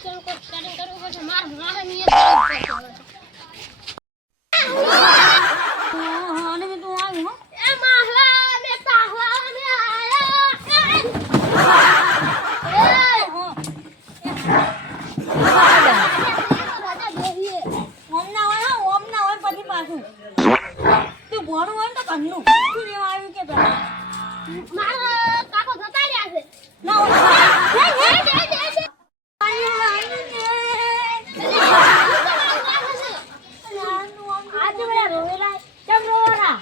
ચલો કો સ્ટાર્ટિંગ કરવું પડશે માર માહે ની અને મે તું આવી હો એ માહલા મે તાહલા મે આયા ઓમ ના હોય પછી પાછું તું ભણું હોય તો ઘરનું તું લેવા આવ્યું કે પેલા મારા કાકો જતા રહ્યા છે ના આજે મેં રોવેલા કેમ રોવાના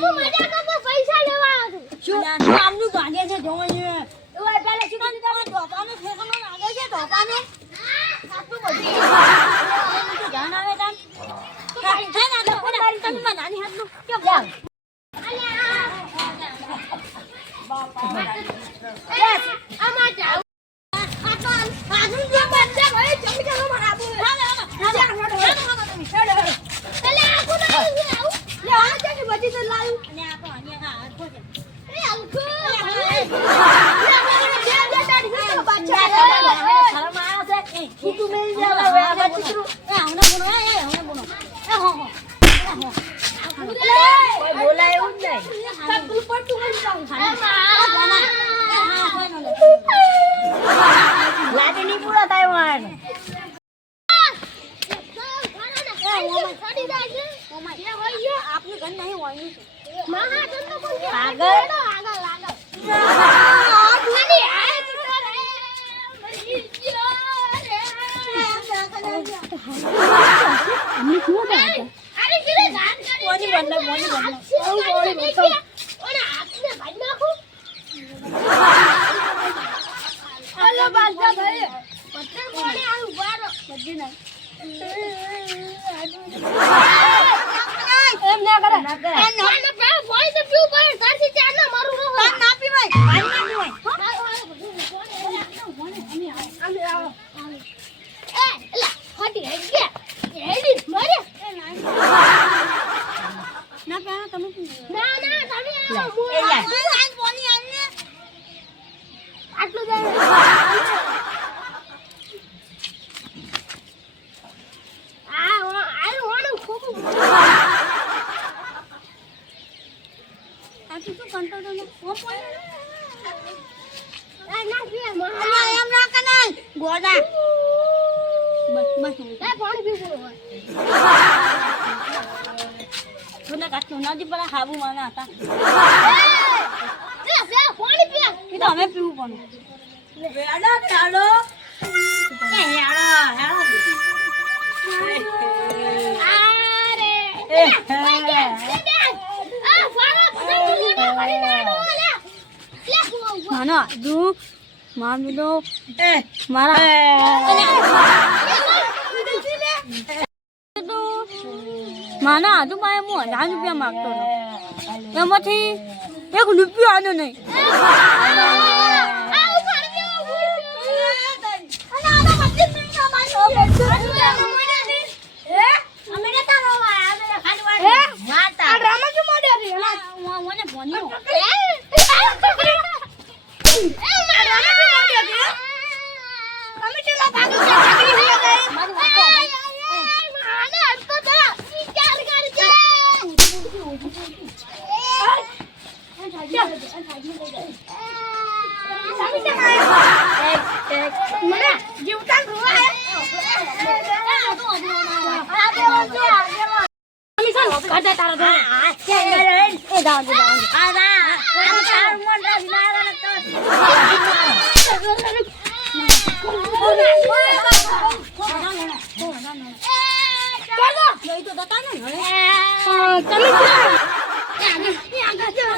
હું મજા કરતો પૈસા લેવા આવ્યો છું શું આમનું ભાગે છે જોઈ એ પેલા શું કામ તમે ધોપાને ફેંકવાનો લાગે છે ધોપાને સાચું બધી જાન આવે તાન છે ના તો મારી તને માં નાની હાથનું કેમ જાવ યસ આમાં જાવ આનું જો બંદા ભાઈ જમી જલો મારાબુ પેલા આખો ના આવું લે આ કે બધી તો લાવ્યું અને આ તો આને હા હરખો છે એ અંકુ તું મેલ જા ચિત્રો એ હમણે બોલો એ હમણે બોલો એ હો હો કોઈ બોલાય એવું જ નહીં સબલું પર તું મન જાઉં લાગે નહીં પૂરા થાય વાણ આપનું ઘર નહીં વાળ્યું છે એમ ના કરે ના કરે પાણી તો પીવું પડે તારથી ચાર ના મારું રહો ના પીવાય પાણી ના પીવાય ના પીવા તમે આટલું જ આટલું શું કંટ્રોલ ને ઓ ના પીએ માં એમ ના કનાલ ગોડા બસ બસ પાણી પીવું થોડા કાચું નદી પર હાબુ માના હતા પાણી પીએ એ તો અમે પીવું પણ વેડા ચાલો એ હેડો માનો દુ મામલો મારા માના આજુ પાસે હું 1000 રૂપિયા માંગતો હતો એમાંથી 1 રૂપિયો આનો નહીં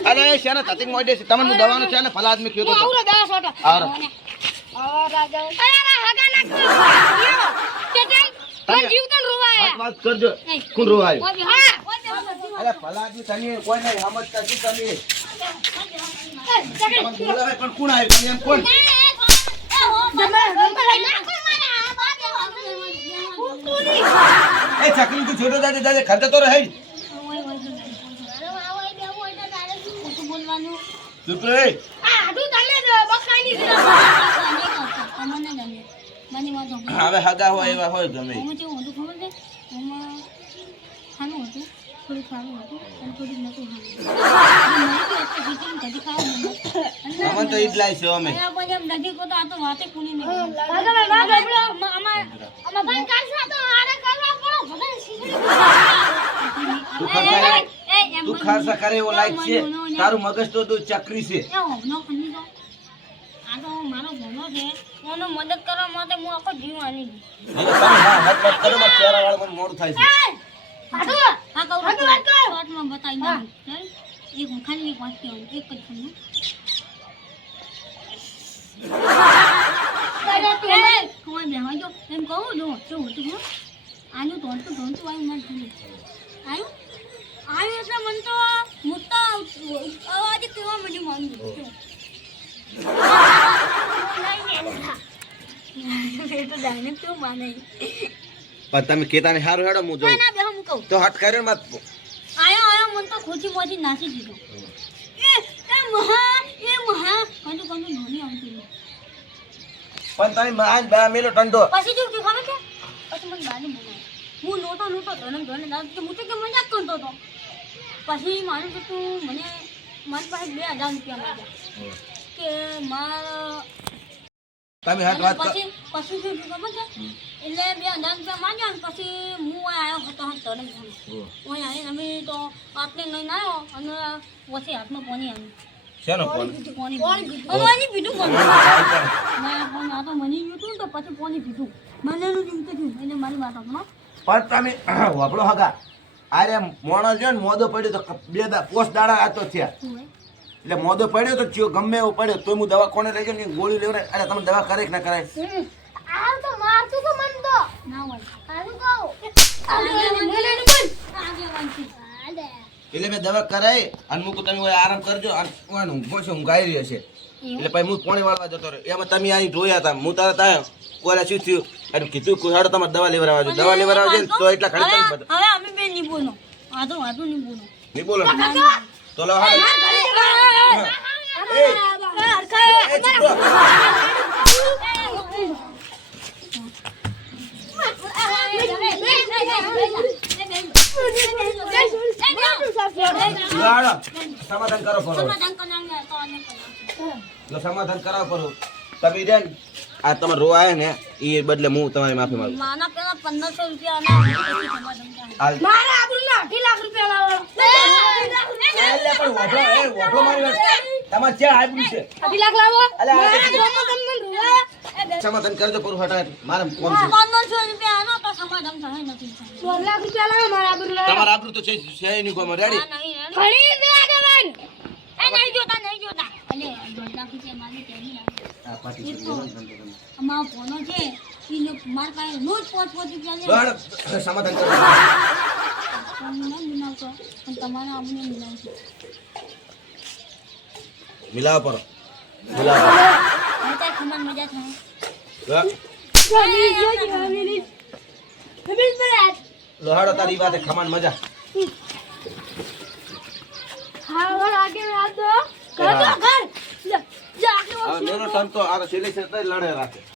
અરે શેના તતિક મોડે છે તમને દવાનો છે ને ભલા આદમી કયો તો આવરો 10 છોટો આવરો રાજા અરે હગા નાખો કેટલ કોણ જીવતન રોવાયા વાત કરજો કોણ રોવાયો હા અરે ભલા આદમી તને કોઈ નહીં સમજતા શું તમે બોલાવે પણ કોણ આવ્યું તમે એમ કોણ એ ચકલી તું છોટો દાદે દાદે ખર્ચા તો રહે ચૂપ રે આ આડું તને બખાઈ ની તમને મારી વાત સાંભળો. હવે હગા હોય એવા હોય ગમે ઈ. આમાં કેવું હતું ખબર છે? આમાં ખાનું હતું, થોડું ખાનું હતું અને થોડું નતું ખાનું. મને તો એટલે ખીચડી કઢી ખાવા મન હતું. અમને તો ઈ જ લાય છે અમે અહીંયા પછી એમ નજીક હતો, આ તો વાતે કોની નહીં. પણ કાસા તો આરે કરવા પડો ભગવાન શીખડી તું ખાસા કરે એવો લાયક છે તારું મગજ તો દૂધ ચકરી છે આ તો મારો ભણો છે, એનો મદદ કરવા માટે હું આખો જીવ આની દઉં. તમે હા હટ હટ કરો બસ ચહેરા વાળા મોડું થાય છે આટો હા કહું હા, તો વાત કર. શોર્ટમાં બતાવી દઉં. ચાલ, એક ખાલી એક વાત કહેવાની, એક જ ખાલી. કોઈ બેહવા જો એમ કહું જો શું હતું ખબર? આનું ધોંતું આવ્યું મારે જોડે. આવ્યું એટલે મને તો મોટા અવાજે કહેવા માંડ્યું મારું એ તો ડાયનેક કેવું માને. પણ તમે કેતા ને સારું હેડો હું જોઉં ના બેહો હું કહું. તો હટ કર્યો મત આયો મને તો ખોચી નાસી દીધો. એ મહા કંદુ નોની આવતી નહીં. પણ તમે આજ બા મેલો ટંડો પછી શું થયું ખબર છે? પછી મને ગાડી બોલાવી. હું નહોતો ધોને દાદા હું તો કે મજાક કરતો હતો. પછી મારું તો તું મારી પાસે 2000 રૂપિયા માંગ્યા કે મારા તમે હટ વાત કર પછી શું થયું ખબર છે? એટલે 2000 રૂપિયા માંગ્યા ને પછી હું આવ્યો હતો તરત હું આવીને અમે તો આટલે લઈને આવ્યો અને પછી હાથમાં પાણી આવ્યું. શેનો ફોન પાણી પીધું પાણી. ના પણ આ તો મની ગયું હતું ને તો પછી પાણી પીધું. બંનેનું ચિંતા થયું એટલે મારી વાત આપણો. પણ તમે વાપરો હગા આરે મોણસ જો ને મોદો પડ્યો તો પોસ્ટ દાડા આતો થયા શું હોય? એટલે મોદો પડ્યો તો ચિયો ગમે એવો પડ્યો તો હું દવા કોને લઈ જાઉં ગોળી લેવડાય અરે તમે દવા કરે કે ના કરાય આ તો મારતું તો મન તો ના હોય. આનું કહું એટલે મેં દવા કરાય અને મૂકું તમે ઓય આરામ કરજો અને ઊંઘો છે ઊંઘાઈ રહ્યો છે એટલે પછી હું પોણી વાળવા જતો રહ્યો એમાં તમે અહીં જોયા હતા હું તરત આવ્યો કોલે શું થયું અને કીધું કુહાડો તમારે દવા લેવડાવવા જો દવા લેવડાવવા જાય ને તો એટલા ખડી તમે બધા હવે અમે બે નહીં બોલો. આધું નહીં બોલો. નહીં બોલો તો લો હાલ એ ચૂપ રહો. લો હાલો સમાધાન કરો પરો લો સમાધાન કરાવ પરો તમે રે આ તમે રો આયા ને એ બદલે હું તમારી માફી માંગુ માના પેલા 1500 રૂપિયા હાલ મારા આબરૂના 8 લાખ રૂપિયા લાવો એટલે પણ વાપરો મારી વાત તમાર છે આબરૂ છે 8 લાખ લાવો અલે આ મારા ગામમાં તમને રોયા સમાધાન કરજો પરો હટાય મારે કોણ છે 1500 રૂપિયા આનો તો સમાધાન થાય નથી. 12 લાખ રૂપિયા લાવો મારા આબરૂના તમારા આબરૂ તો છે નહીં ગોમાં રેડી નહીં ઘણી દે આગળ નહીં જોતા અલે 2 લાખ રૂપિયા મારી તેની આ પાટી છે અમારો ફોનો છે ઈને માર પાસે રોજ 5 રૂપિયા લે. બરાબર સમાધાન કરો ફોન ન મિલાવતો પણ તમારા આબરૂને મિલાવશે. મિલાવ પરો મિલાવ હવે તાર ખમણ મજા થાય. લોહાડો તારી વાતે ખમાન મજા ઘર હવે મેનો ટન તો આ સિલેક્શન લડે રાખે